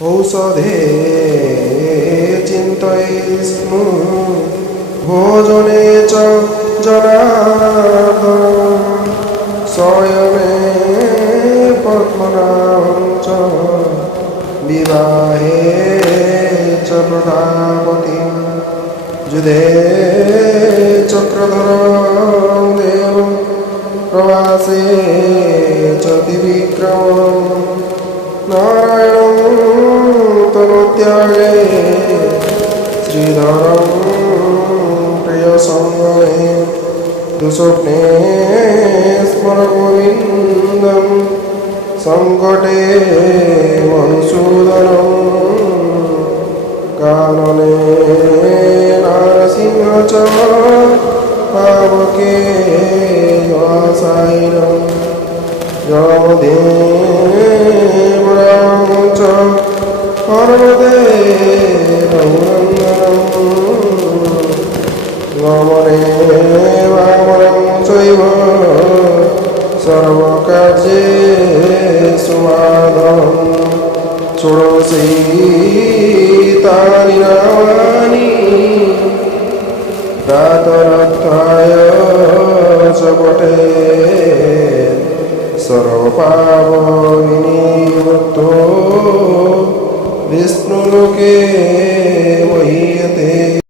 ঔষধে চিন্তয়িষ্ণু ভোজনে চ জনার্দন শয়নে পদ্মনাভং চ বিবাহে চ প্রজাপতিম যুধে চক্রধরং দেবং প্রবাসে চ ত্রিবিক্রমং নারায়ণং তনুত্যাগে শ্রীধরং প্রিয়সঙ্গমে দুঃস্বপ্নে স্মর গোবিন্দং সংকটে মধুসূদনং কাননে নারসিংহ চ পাবকে জলাশায়িনং যমদেবরাং চ কর্মদেবনন্দনং গমনে বামনং চৈব সর্বকার্যেষু মাধবং ষোড়শীতানি নামানি প্রাতরত্থায় চ পঠেৎ সর্বপাপবিনির্মুক্তো বিষ্ণুলোকে মহীয়তে।